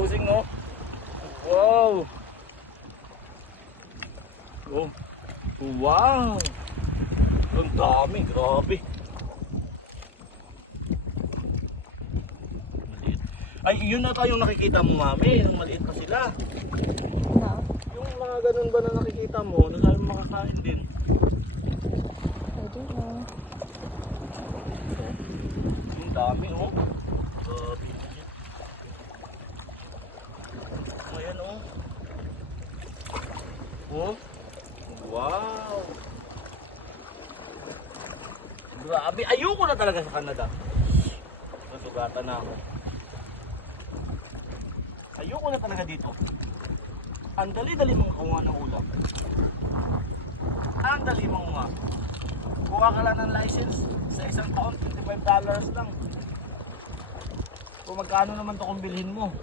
busing, oh. Wow. Oh. Wow. Ang dami, grabe. Maliit. Ay, yun na tayong nakikita mo, mami. Nung maliit pa sila. Na. Yung mga ganun ba na nakikita mo, na tayo makakain din. Pwede na. Ang dami, oh. Grabe. Ayan, oh. Oh. Wow. Grabe. Ayoko na talaga sa Canada. Nasugatan na ako. Ayoko na talaga dito. Ang dali-dali mong kuha ng ulam. Ang dali mong nga. Kuha ka lang ng license sa isang taon, $25 lang. Kung magkano naman to kung bilhin mo.